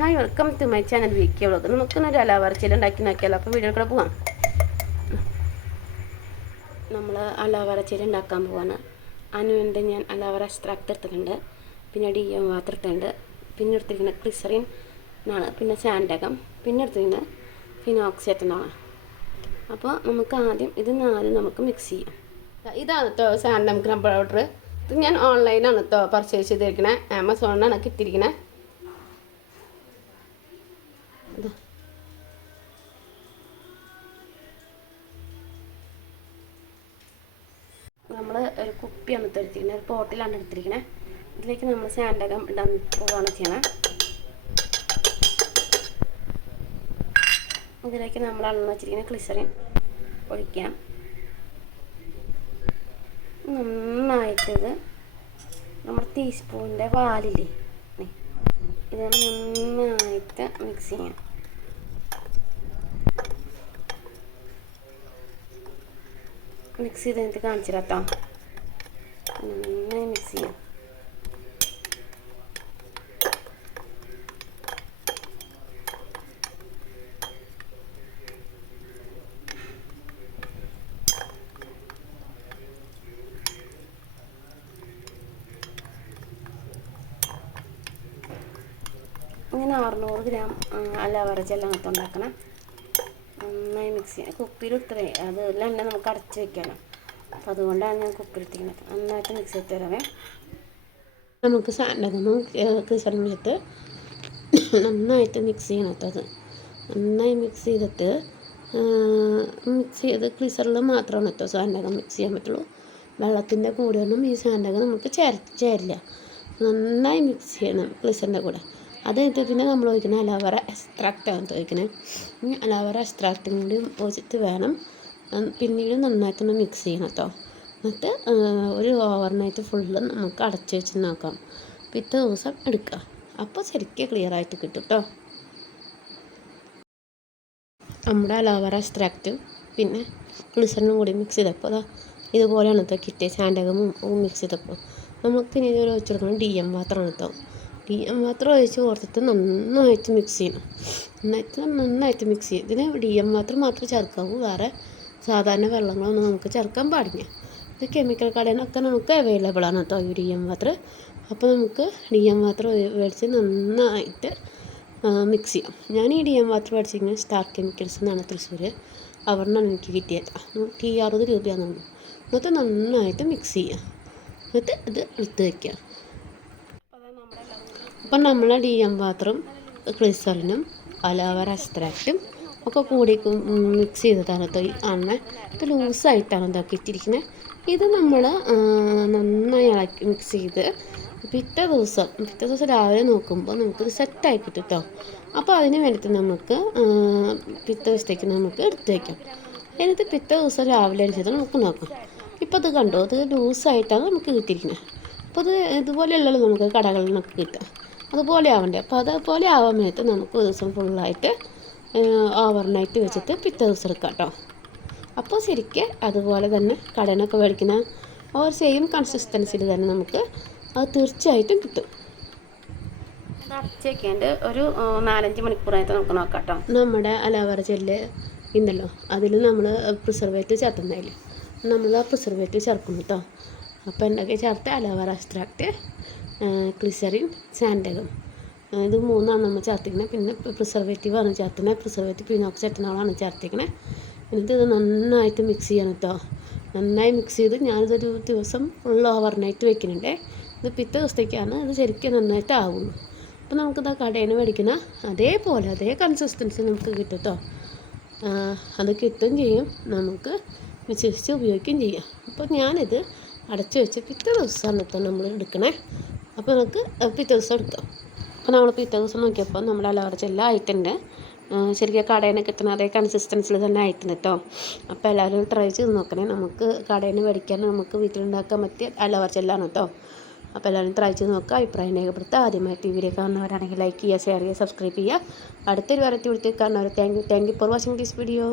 Hi welcome to my channel V K vlog നമുക്കൊന്നൊരു അലാവറച്ചിൽ ഉണ്ടാക്കി നോക്കിയാലോ അപ്പോൾ വീഡിയോ കൂടെ പോവാം. നമ്മൾ അലാവറച്ചിൽ ഉണ്ടാക്കാൻ പോവാണ്. അനുവിന്റെ ഞാൻ അലാവറ എക്സ്ട്രാക്ട് എടുത്തിട്ടുണ്ട്. പിന്നെ ഡി എം വാത്ത് എടുത്തിട്ടുണ്ട് പിന്നെ എടുത്തിരിക്കുന്നത് ക്ലിസറിൻ എന്നാണ്. പിന്നെ സാൻഡകം പിന്നെ എടുത്തിരിക്കുന്നത് ഫിനോക്സെറ്റ് എന്നാണ്. അപ്പോൾ നമുക്ക് ആദ്യം ഇത് നാലും നമുക്ക് മിക്സ് ചെയ്യാം. ഇതാണ് കേട്ടോ സാൻഡം ക്രം പൗഡർ ഇത് ഞാൻ ഓൺലൈനാണ് കേട്ടോ പർച്ചേസ് ചെയ്തിരിക്കണേ. ആമസോണിനാണ് കിട്ടിയിരിക്കണേ. നമ്മൾ ഒരു കുപ്പിയാണ് എടുത്തിരിക്കുന്നത്. ഒരു പോട്ടിലാണ് എടുത്തിരിക്കുന്നത് ഇതിലേക്ക് നമ്മൾ സാൻഡകം ഇടാൻ പോവാണ് ചെയ്യണേ. ഇതിലേക്ക് നമ്മൾ അളന്ന് വെച്ചിരിക്കുന്ന ക്ലിസറിൻ ഒഴിക്കാം. നന്നായിട്ടിത് നമ്മൾ ടീസ്പൂണിന്റെ വാലില്ലേ? ഇത് നന്നായിട്ട് മിക്സ് ചെയ്യാം. മിക്സ് ചെയ്ത് എനിക്ക് കാണിച്ചു നന്നായി മിക്സ് ചെയ്യാം. ഇങ്ങനെ അറുന്നൂറ് ഗ്രാം അല്ല വറച്ചെല്ലാം ഉണ്ടാക്കണം. നന്നായി മിക്സ് ചെയ്യാം. കുപ്പിയിൽ അതെല്ലാം അത് എല്ലാം നമുക്ക് അടച്ച് വെക്കണം അപ്പോൾ അതുകൊണ്ടാണ് ഞാൻ കുപ്പിയിൽ ഇട്ടിരിക്കുന്നത്. നന്നായിട്ട് മിക്സ് ചെയ്ത് തരാവേ. നമുക്ക് കിസറിന് വെച്ചിട്ട് നന്നായിട്ട് മിക്സ് ചെയ്യണം അത്. നന്നായി മിക്സ് ചെയ്തിട്ട് മിക്സ് ചെയ്ത് ക്ലിസറിൽ മാത്രമാണ് കേട്ടോ സാൻഡകം മിക്സ് ചെയ്യാൻ പറ്റുള്ളൂ. വെള്ളത്തിന്റെ കൂടെയൊന്നും ഈ സാൻഡകം നമുക്ക് ചേർ ചേരില്ല. നന്നായി മിക്സ് ചെയ്യണം ക്ലിസറിന്റെ കൂടെ. അത് കഴിഞ്ഞിട്ട് പിന്നെ നമ്മൾ ഒഴിക്കുന്ന അലവറ എക്സ്ട്രാക്റ്റാണ് ഒഴിക്കുന്നത് ഇനി അലവറ എക്സ്ട്രാക്റ്റും കൂടി ഒഴിച്ചിട്ട് വേണം. പിന്നീട് നന്നായിട്ടൊന്ന് മിക്സ് ചെയ്യണം കേട്ടോ. എന്നിട്ട് ഒരു ഒരു ഓവർനൈറ്റ് ഫുള്ള് നമുക്ക് അടച്ചു വെച്ച് നോക്കാം. പിറ്റേ ദിവസം എടുക്കുക. അപ്പോൾ ശരിക്കും ക്ലിയർ ആയിട്ട് കിട്ടും കേട്ടോ. നമ്മുടെ അലോവറ എക്സ്ട്രാക്റ്റും പിന്നെ ഗ്ലിസറിനും കൂടി മിക്സ് ചെയ്തപ്പോൾ അതാ ഇതുപോലെയാണ് കേട്ടോ കിട്ടിയ സാൻഡകമും മിക്സ് ചെയ്തപ്പോൾ. നമുക്ക് ഇനി ഇതുപോലെ ഒഴിച്ചെടുക്കണം ഡി എം മാത്രമാണ് കേട്ടോ. ഡി എം മാത്രം ഒഴിച്ച് കൊടുത്തിട്ട് നന്നായിട്ട് മിക്സ് ചെയ്യണം. നന്നായിട്ട് നന്നായിട്ട് മിക്സ് ചെയ്യും. ഇതിന് ഡി എം മാത്രം മാത്രം ചേർക്കാവൂ. വേറെ സാധാരണ വെള്ളങ്ങളൊന്നും നമുക്ക് ചേർക്കാൻ പാടില്ല. ഇത് കെമിക്കൽ കടയിൽ നിന്നൊക്കെ നമുക്ക് അവൈലബിൾ ആണ് കേട്ടോ ഈ ഡി എം മാത്രം അപ്പോൾ നമുക്ക് ഡി എം മാത്രം മേടിച്ച് നന്നായിട്ട് മിക്സ് ചെയ്യാം. ഞാൻ ഈ ഡി എം മാത്രം മേടിച്ചിരിക്കുന്നത് സ്റ്റാർ കെമിക്കൽസ് എന്നാണ് തൃശ്ശൂർ അവിടെ എനിക്ക് കിട്ടിയത്. നൂറ്റി അറുപത് രൂപയാണെന്ന് എന്നിട്ട് നന്നായിട്ട് മിക്സ് ചെയ്യുക എന്നിട്ട് ഇത് എടുത്ത് വയ്ക്കുക അപ്പം നമ്മൾ ഡി എം പാത്രം ക്ലിസറിനും അലോവർ എക്സ്ട്രാക്റ്റും ഒക്കെ കൂടി മിക്സ് ചെയ്തതാണ് കേട്ടോ ഈ ഇത് ലൂസായിട്ടാണ് ഇതൊക്കെ ഇട്ടിരിക്കുന്നത് ഇത് നമ്മൾ നന്നായി ഇളക്കി മിക്സ് ചെയ്ത് പിറ്റേ ദിവസം പിറ്റേ ദിവസം രാവിലെ നോക്കുമ്പോൾ നമുക്കിത് സെറ്റായി കിട്ടും കേട്ടോ അപ്പോൾ അതിന് വേണ്ടിയിട്ട് നമുക്ക് പിറ്റേ ദിവസത്തേക്ക് നമുക്ക് എടുത്ത് വയ്ക്കാം എന്നിട്ട് പിറ്റേ ദിവസം രാവിലെ അടിച്ചത് നമുക്ക് നോക്കാം. ഇപ്പോൾ അത് കണ്ടോ? അത് ലൂസായിട്ടാണ് നമുക്ക് കിട്ടിയിരിക്കുന്നത്. അപ്പോൾ അത് ഇതുപോലെയുള്ളത് നമുക്ക് കടകളിൽ നിന്നൊക്കെ കിട്ടുക. അതുപോലെ ആവണ്ടേ അപ്പോൾ അതുപോലെ ആവാൻ വേണ്ടിയിട്ട് നമുക്ക് ഒരു ദിവസം ഫുള്ളായിട്ട് ഓവർനൈറ്റ് വെച്ചിട്ട് പിറ്റേ ദിവസം എടുക്കാം കേട്ടോ അപ്പോൾ ശരിക്കും അതുപോലെ തന്നെ കടയിലൊക്കെ മേടിക്കുന്ന ഓർ സെയിം കൺസിസ്റ്റൻസിയിൽ തന്നെ നമുക്ക് അത് തീർച്ചയായിട്ടും കിട്ടും. അടച്ചേക്കേണ്ട ഒരു നാലഞ്ച് മണിക്കൂറായിട്ട് നമുക്ക് നോക്കാം കേട്ടോ നമ്മുടെ അലവറ ജെല്ല് ഉണ്ടല്ലോ അതിൽ നമ്മൾ പ്രിസർവേറ്റീവ് ചേർത്തുന്നതിൽ നമ്മൾ ആ പ്രിസർവേറ്റീവ് ചേർക്കുന്നു കേട്ടോ അപ്പോൾ എന്തൊക്കെ ചേർത്ത്? അലവറ എക്സ്ട്രാക്റ്റ് ക്ലിസറിൻ സാൻഡകം ഇത് മൂന്നാണ് നമ്മൾ ചേർത്തിക്കുന്നത് പിന്നെ പ്രിസർവേറ്റീവാണ് ചേർത്തുന്നത് പ്രിസർവേറ്റീവ് പിനോക്സ് എത്തനോളാണ് ചേർത്തിക്കുന്നത് എന്നിട്ട് ഇത് നന്നായിട്ട് മിക്സ് ചെയ്യണം കേട്ടോ നന്നായി മിക്സ് ചെയ്ത് ഞാനിതൊരു ദിവസം ഫുൾ ഓവർനൈറ്റ് വെക്കുന്നുണ്ട്. ഇത് പിറ്റേ ദിവസത്തേക്കാണ് ഇത് ശരിക്കും നന്നായിട്ട് ആവുള്ളൂ. അപ്പോൾ നമുക്കിത് കടയിൽ നിന്ന് മേടിക്കുന്ന അതേപോലെ അതേ കൺസിസ്റ്റൻസി നമുക്ക് കിട്ടും കേട്ടോ അത് കിട്ടുകയും ചെയ്യും. നമുക്ക് വിശ്വസിച്ച് ഉപയോഗിക്കുകയും ചെയ്യാം. അപ്പോൾ ഞാനിത് അടച്ചു വെച്ച് പിറ്റേ ദിവസമാണ് കേട്ടോ നമ്മൾ എടുക്കണേ. അപ്പോൾ നമുക്ക് പിറ്റേ ദിവസം എടുക്കാം. അപ്പോൾ നമ്മൾ പിറ്റേ ദിവസം നോക്കിയപ്പോൾ നമ്മുടെ അലവർജ എല്ലാ ആയിട്ടുണ്ട്. ശരിക്കും കടയിൽ നിന്ന് കിട്ടുന്ന അതേ കൺസിസ്റ്റൻസിൽ തന്നെ ആയിട്ടുണ്ട് കേട്ടോ അപ്പോൾ എല്ലാവരും ട്രൈ ചെയ്ത് നോക്കണേ. നമുക്ക് കടയിൽ നിന്ന് മേടിക്കാൻ നമുക്ക് വീട്ടിലുണ്ടാക്കാൻ പറ്റിയ അലവർജ എല്ലാം കേട്ടോ അപ്പോൾ എല്ലാവരും ട്രൈ ചെയ്ത് നോക്കുക. അഭിപ്രായം രേഖപ്പെടുത്തുക. ആദ്യമായിട്ട് ഈ വീഡിയോ കാണുന്നവരാണെങ്കിൽ ലൈക്ക് ചെയ്യുക ഷെയർ ചെയ്യുക സബ്സ്ക്രൈബ് ചെയ്യുക. അടുത്തൊരു വാരത്തിൽ കാണുന്നവർ thank you thank you for watching this video